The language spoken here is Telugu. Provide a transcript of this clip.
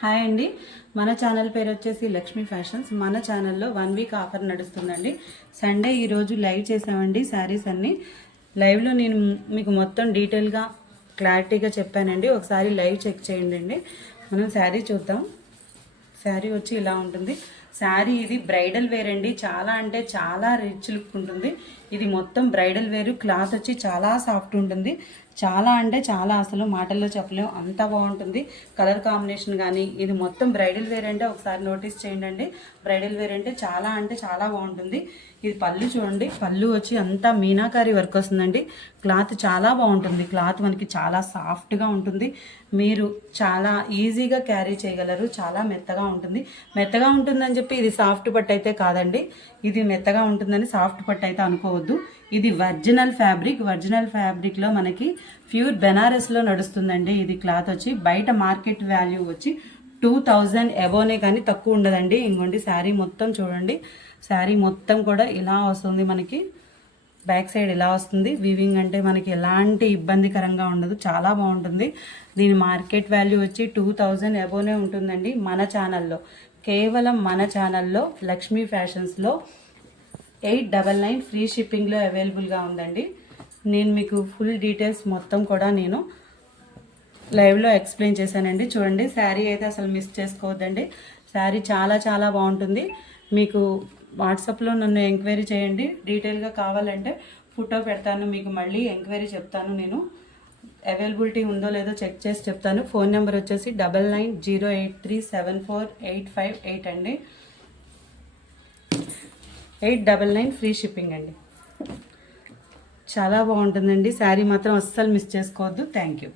హాయ్ అండి, మన ఛానల్ పేరు వచ్చేసి లక్ష్మీ ఫ్యాషన్స్. మన ఛానల్లో 1 వీక్ ఆఫర్ నడుస్తుందండి. సండే ఈరోజు లైవ్ చేసామండి శారీస్ అన్నీ. లైవ్లో నేను మీకు మొత్తం డీటెయిల్గా క్లారిటీగా చెప్పానండి. ఒకసారి లైవ్ చెక్ చేయండి అండి. మనం శారీ చూద్దాం. శారీ వచ్చి ఇలా ఉంటుంది. శారీ ఇది బ్రైడల్ వేర్ అండి. చాలా అంటే చాలా రిచ్ లుక్ ఉంటుంది. ఇది మొత్తం బ్రైడల్ వేరు. క్లాత్ వచ్చి చాలా సాఫ్ట్ ఉంటుంది. చాలా అంటే చాలా, అసలు మాటల్లో చెప్పలేము, అంత బాగుంటుంది. కలర్ కాంబినేషన్ కానీ ఇది మొత్తం బ్రైడల్ వేర్ అంటే ఒకసారి నోటీస్ చేయండి. బ్రైడల్ వేర్ అంటే చాలా బాగుంటుంది. ఇది పళ్ళు చూడండి. పళ్ళు వచ్చి అంతా మీనాకారి వర్క్ వస్తుందండి. క్లాత్ చాలా బాగుంటుంది. క్లాత్ మనకి చాలా సాఫ్ట్గా ఉంటుంది. మీరు చాలా ఈజీగా క్యారీ చేయగలరు. చాలా మెత్తగా ఉంటుంది. మెత్తగా ఉంటుందని చెప్పి ఇది సాఫ్ట్ పట్టు అయితే కాదండి. ఇది మెత్తగా ఉంటుందని సాఫ్ట్ పట్టు అయితే అనుకోవద్దు. ఇది ఒరిజినల్ ఫ్యాబ్రిక్లో మనకి ప్యూర్ బెనారస్లో నడుస్తుందండి. ఇది క్లాత్ వచ్చి బయట మార్కెట్ వాల్యూ వచ్చి 2000 అబోనే కానీ తక్కువ ఉండదండి. ఇంకోండి శారీ మొత్తం చూడండి. శారీ మొత్తం కూడా ఇలా వస్తుంది. మనకి బ్యాక్ సైడ్ ఇలా వస్తుంది. వీవింగ్ అంటే మనకి ఎలాంటి ఇబ్బందికరంగా ఉండదు. చాలా బాగుంటుంది. దీని మార్కెట్ వాల్యూ వచ్చి 2000 అబోనే ఉంటుందండి. మన ఛానల్లో, కేవలం మన ఛానల్లో లక్ష్మీ ఫ్యాషన్స్లో 899 ఫ్రీ షిప్పింగ్లో అవైలబుల్గా ఉందండి. నేను మీకు ఫుల్ డీటెయిల్స్ మొత్తం కూడా నేను లైవ్లో ఎక్స్ప్లెయిన్ చేశానండి. చూడండి, శారీ అయితే అసలు మిస్ చేసుకోవద్దండి. శారీ చాలా బాగుంటుంది. మీకు వాట్సాప్లో నన్ను ఎంక్వైరీ చేయండి. డీటెయిల్గా కావాలంటే ఫోటో పెడతాను. మీకు మళ్ళీ ఎంక్వైరీ చెప్తాను. నేను అవైలబిలిటీ ఉందో లేదో చెక్ చేసి చెప్తాను. ఫోన్ నెంబర్ వచ్చేసి 9908374858 అండి. 899 ఫ్రీ షిప్పింగ్ అండి. చాలా బాగుంటుందండి. శారీ మాత్రం అస్సలు మిస్ చేసుకోవద్దు. Thank you.